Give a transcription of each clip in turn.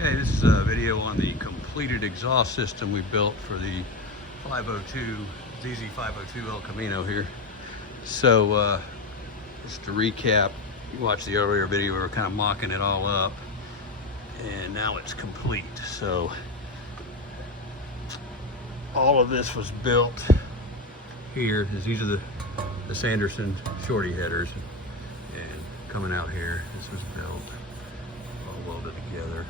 Hey, this is a video on the completed exhaust system we built for the 502 ZZ502 El Camino here. So just to recap, you watched the earlier video, we were kind of mocking it all up, and now it's complete. So all of this was built here. These are the Sanderson shorty headers, and coming out here, this was built all welded together.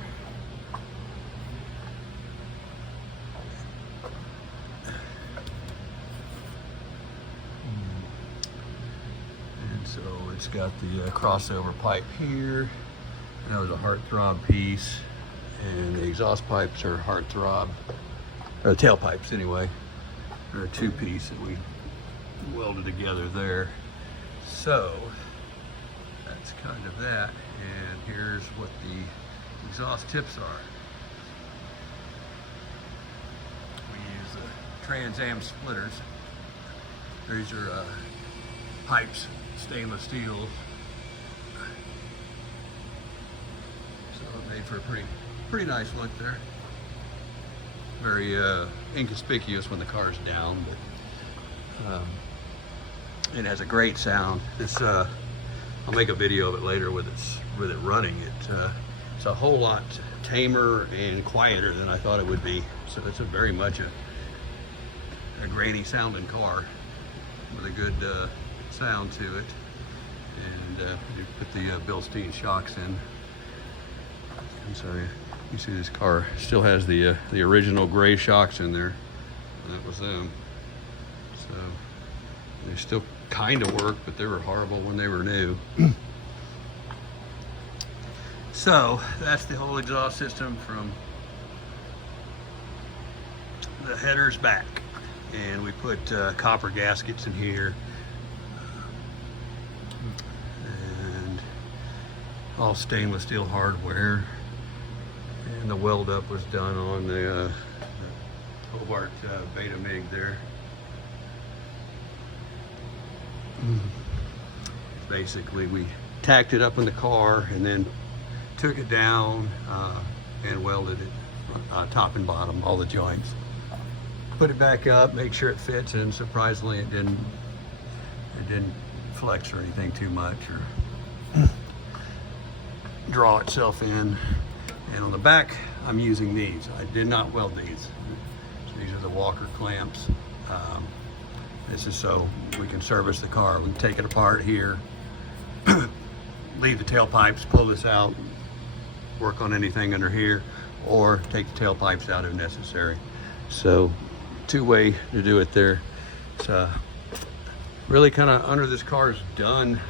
So it's got the crossover pipe here, and that was a heartthrob piece, and the exhaust pipes are heartthrob, or the tailpipes anyway. They're a two-piece that we welded together there. So that's kind of that, and here's what the exhaust tips are. We use the Trans Am splitters. These are pipes, stainless steel, so it made for a pretty nice look there. Very inconspicuous when the car's down, but it has a great sound. This I'll make a video of it later with it running. It's a whole lot tamer and quieter than I thought it would be. So it's very much a grainy sounding car with a good sound to it. And you put the Bilstein shocks in. I'm sorry, you see this car still has the original gray shocks in there. That was them. So they still kind of work, but they were horrible when they were new. So that's the whole exhaust system from the headers back, and we put copper gaskets in here. All stainless steel hardware, and the weld up was done on the Hobart Beta MIG there. Basically, we tacked it up in the car and then took it down and welded it top and bottom, all the joints. Put it back up, make sure it fits, and surprisingly, it didn't flex or anything too much, or draw itself in. And on the back, I'm using these. I did not weld these. So these are the Walker clamps. This is so we can service the car. We can take it apart here, leave the tailpipes, pull this out, work on anything under here, or take the tailpipes out if necessary. So two-way to do it there. It's really kind of under this car is done.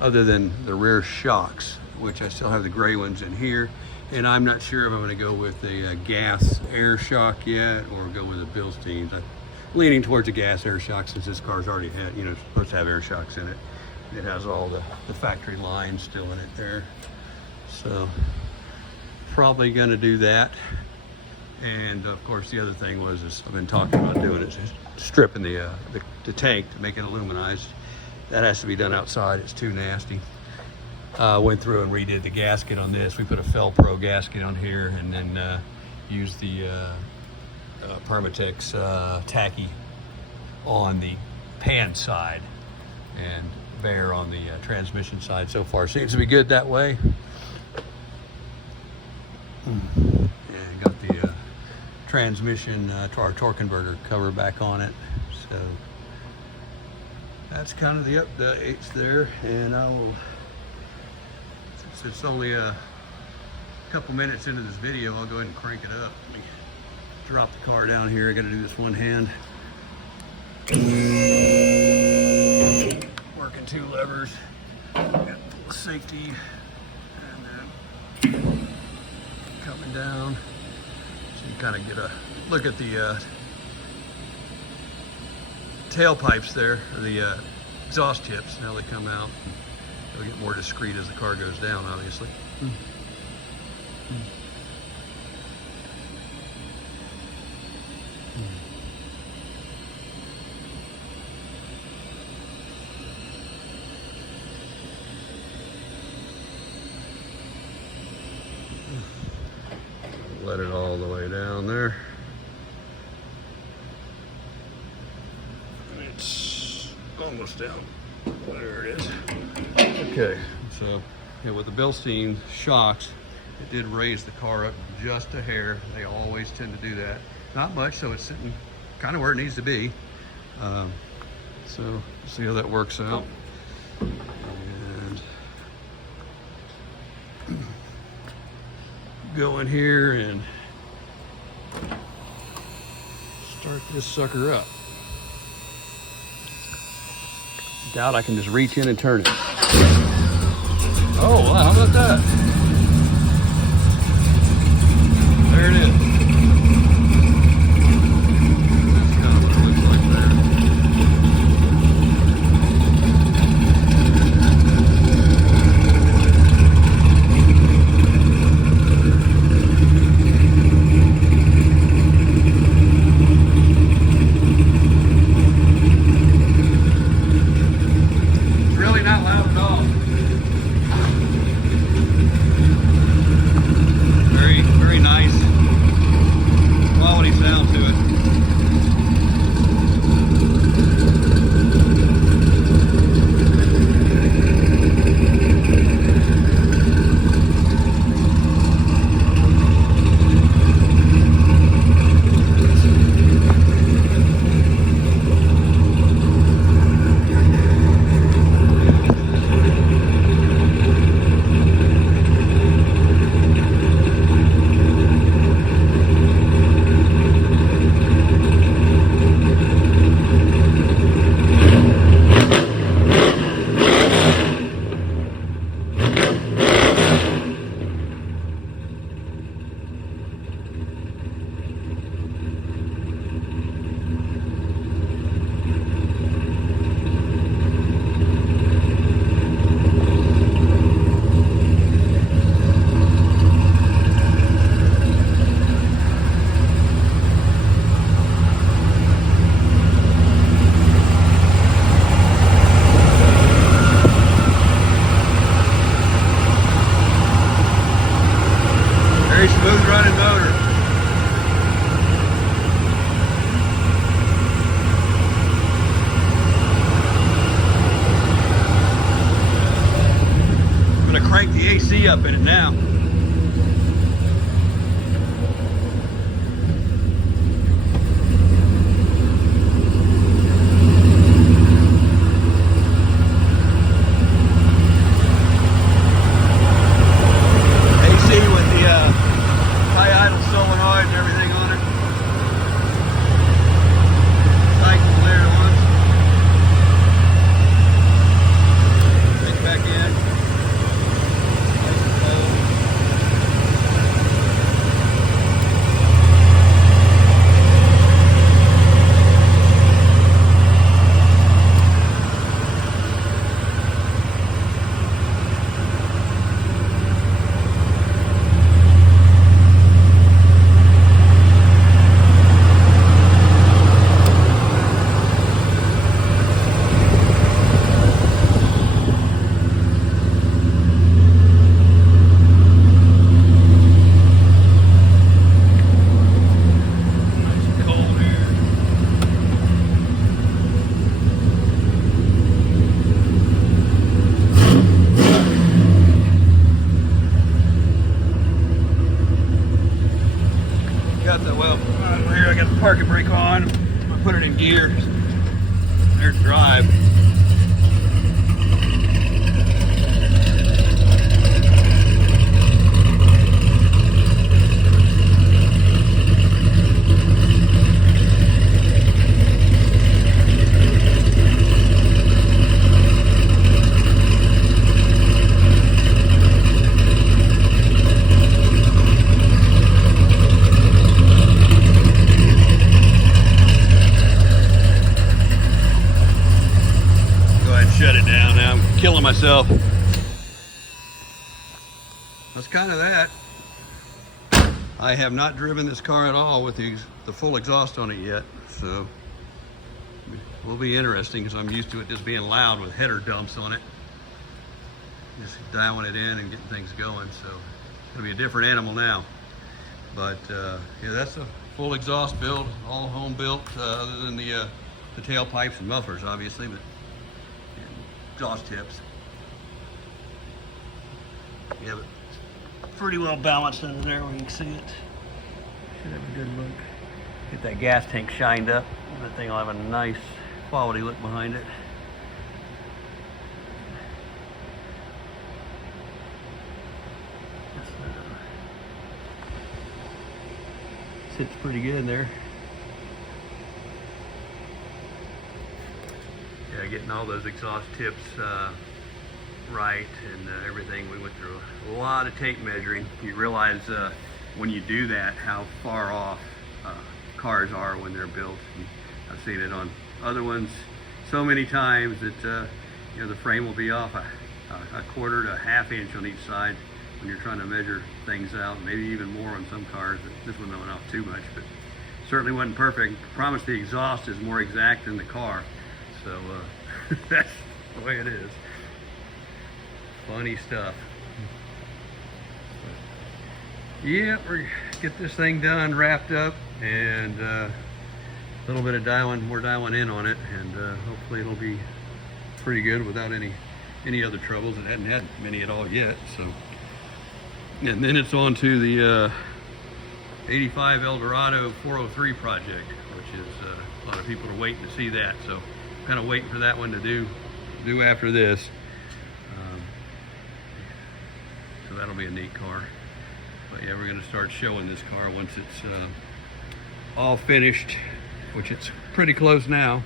Other than the rear shocks, which I still have the gray ones in here, and I'm not sure if I'm going to go with a gas air shock yet or go with the Bilsteins. I'm leaning towards a gas air shock since this car's already had, supposed to have air shocks in it. It has all the factory lines still in it there, so probably going to do that. And of course, the other thing was I've been talking about doing is stripping the tank to make it aluminized. That has to be done outside. It's too nasty. Went through and redid the gasket on this. We put a Felpro gasket on here, and then used the Permatex tacky on the pan side and bare on the transmission side. So far seems to be good that way. And got the transmission to our torque converter cover back on it. So that's kind of the updates there, and since it's only a couple minutes into this video, I'll go ahead and crank it up. Let me drop the car down here. I got to do this one hand. Working two levers. Got safety, and then coming down. So you kind of get a look at the tailpipes there, or the exhaust tips, how they come out. They'll get more discreet as the car goes down, obviously. let it all the way down there. It's almost down. There it is. Okay, so yeah, with the Bilstein shocks, it did raise the car up just a hair. They always tend to do that. Not much, so it's sitting kind of where it needs to be. So see how that works out. And go in here and start this sucker up. Doubt I can just reach in and turn it. Oh, wow, how about that? There it is. That's kind of what it looks like there. It's really not loud at all. Very nice quality sound to it. Very smooth running motor. I'm gonna crank the AC up in it now. Here I got the parking brake on. I'm gonna put it in gear. There's drive. Shut it down now. I'm killing myself. That's kind of that. I have not driven this car at all with the full exhaust on it yet, so it will be interesting because I'm used to it just being loud with header dumps on it. Just dialing it in and getting things going, so it's gonna be a different animal now. But yeah, that's a full exhaust build, all home built, other than the tailpipes and mufflers, obviously, but exhaust tips. Yeah, but pretty well balanced under there where you can see it. Should have a good look. Get that gas tank shined up. That thing will have a nice quality look behind it. Sits pretty good there. Yeah, getting all those exhaust tips right and everything. We went through a lot of tape measuring. You realize when you do that how far off cars are when they're built. And I've seen it on other ones so many times that you know, the frame will be off a quarter to a half inch on each side when you're trying to measure things out, maybe even more on some cars. This one went off too much, but certainly wasn't perfect. I promise the exhaust is more exact than the car, so that's the way it is. Funny stuff. Yeah, we're get this thing done, wrapped up, and a little bit of more dialing in on it, and hopefully it'll be pretty good without any other troubles. It hadn't had many at all yet, so. And then it's on to the 85 Eldorado 403 project, which is a lot of people are waiting to see that. So kind of waiting for that one to do after this. So that'll be a neat car. But yeah, we're going to start showing this car once it's all finished, which it's pretty close now.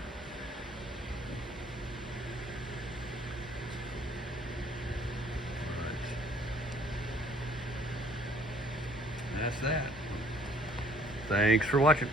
That's that. Thanks for watching.